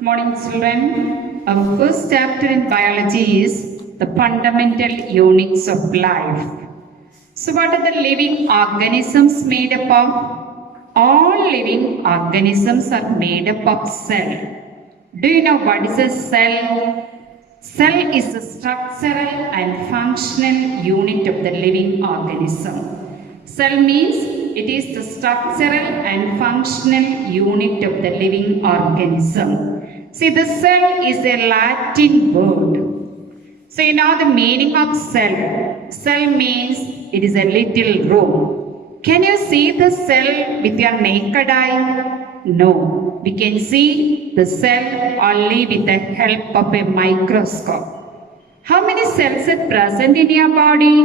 Good morning, children. Our first chapter in biology is the fundamental units of life. So, what are the living organisms made up of? All living organisms are made up of cell. Do you know what is a cell? Cell is the structural and functional unit of the living organism. Cell means it is the structural and functional unit of the living organism. See, the cell is a Latin word. So you know the meaning of cell. Cell means it is a little room. Can you see the cell with your naked eye? No. We can see the cell only with the help of a microscope. How many cells are present in your body?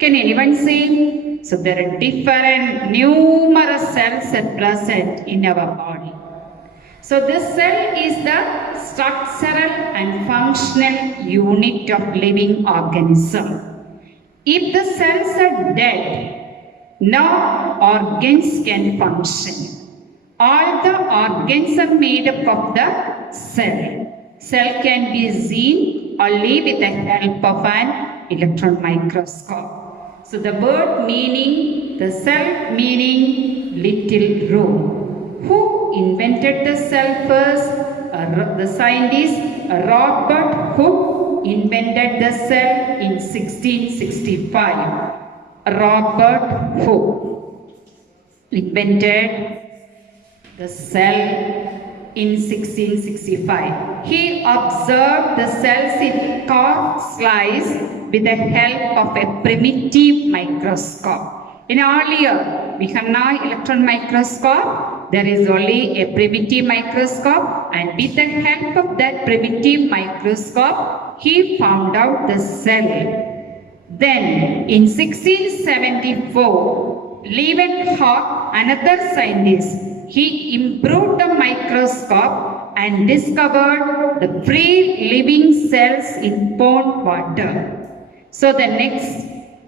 Can anyone say? So there are different numerous cells are present in our body. So this cell is the structural and functional unit of living organism. If the cells are dead, no organs can function. All the organs are made up of the cell. Cell can be seen only with the help of an electron microscope. So the word meaning, the cell meaning little room. Who invented the cell first? The scientist Robert Hooke invented the cell in 1665. Robert Hooke invented the cell in 1665. He observed the cells in cork slice with the help of a primitive microscope. In earlier, we have now electron microscope. There is only a primitive microscope, and with the help of that primitive microscope, he found out the cell. Then, in 1674, Leeuwenhoek, another scientist, he improved the microscope and discovered the free living cells in pond water. So the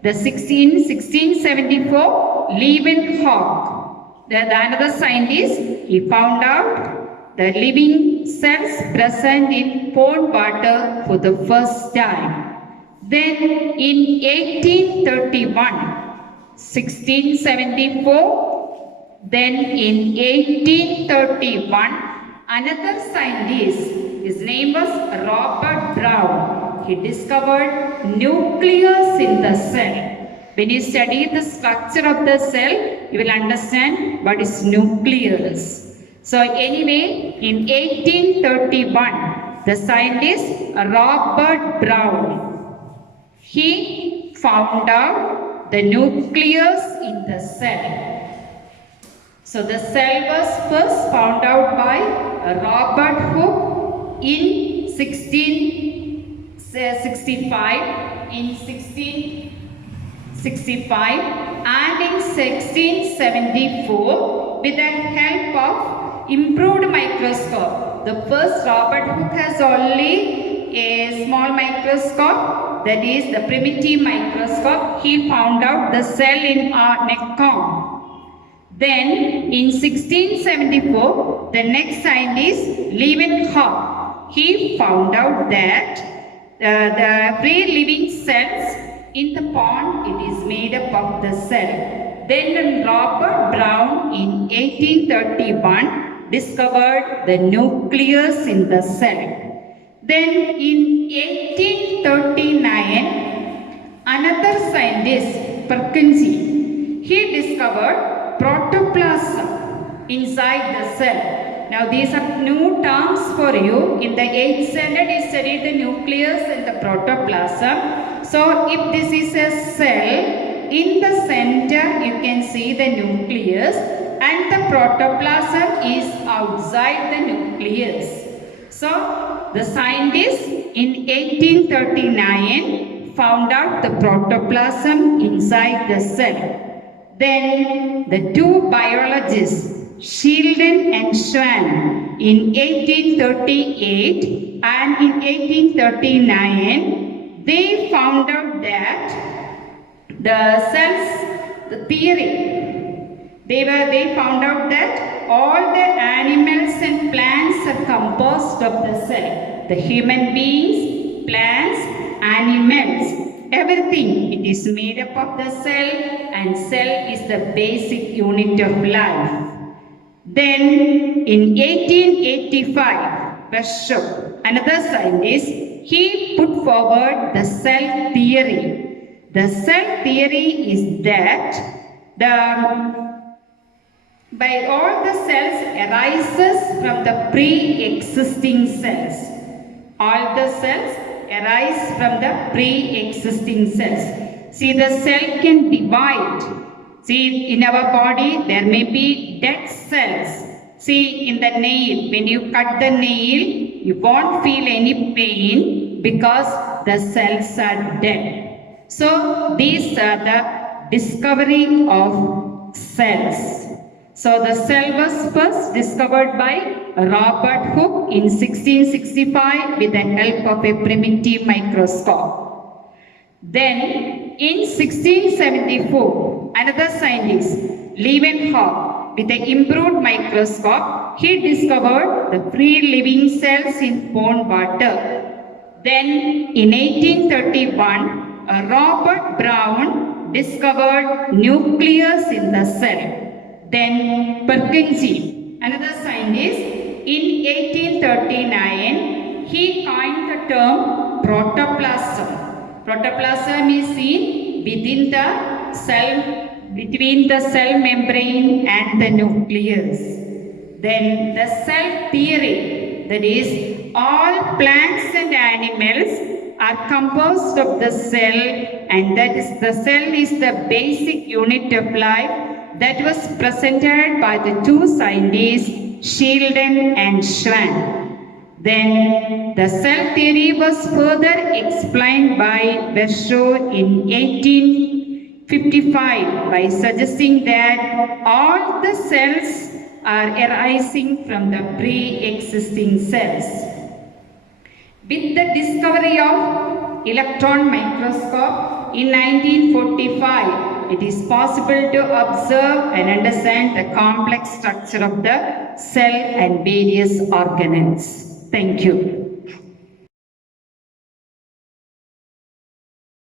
1674, Leeuwenhoek, another scientist, he found out the living cells present in pond water for the first time. Then in 1674, then in 1831, another scientist, his name was Robert Brown. He discovered nucleus in the cell. When you study the structure of the cell, you will understand what is nucleus. So anyway, in 1831, the scientist Robert Brown, he found out the nucleus in the cell. So the cell was first found out by Robert Hooke in 1665, and in 1674 with the help of improved microscope. The first Robert Hooke has only a small microscope, that is the primitive microscope. He found out the cell in our neck. Then in 1674, the next scientist Leeuwenhoek, he found out that the free living cells in the pond, it is made up of the cell. Then Robert Brown in 1831 discovered the nucleus in the cell. Then in 1839, another scientist, Purkinje, he discovered protoplasm inside the cell. Now these are new terms for you. In the 8th standard you studied the nucleus and the protoplasm. So if this is a cell, in the center you can see the nucleus and the protoplasm is outside the nucleus. So the scientists in 1839 found out the protoplasm inside the cell. Then the two biologists, Sheldon and Schwann, in 1838 and in 1839, they found out that the cells, the theory, they found out that all the animals and plants are composed of the cell. The human beings, plants, animals, everything, it is made up of the cell, and cell is the basic unit of life. Then in 1885, Virchow, another scientist, he put forward the cell theory. The cell theory is that by all the cells arises from the pre-existing cells. All the cells arise from the pre-existing cells. See, the cell can divide. See, in our body there may be dead cells. See, in the nail, when you cut the nail, you won't feel any pain because the cells are dead. So these are the discovery of cells. So the cell was first discovered by Robert Hooke in 1665 with the help of a primitive microscope. Then in 1674, another scientist, Leeuwenhoek, with the improved microscope, he discovered the free living cells in pond water. Then in 1831, Robert Brown discovered nucleus in the cell. Then Purkinje, another scientist, in 1839, he coined the term protoplasm. Protoplasm is seen within the cell, between the cell membrane and the nucleus. Then the cell theory, that is, all plants and animals are composed of the cell, and that is, the cell is the basic unit of life. That was presented by the two scientists, Sheldon and Schwann. Then the cell theory was further explained by Virchow in 1855 by suggesting that all the cells are arising from the pre-existing cells. With the discovery of electron microscope in 1945, it is possible to observe and understand the complex structure of the cell and various organelles. Thank you.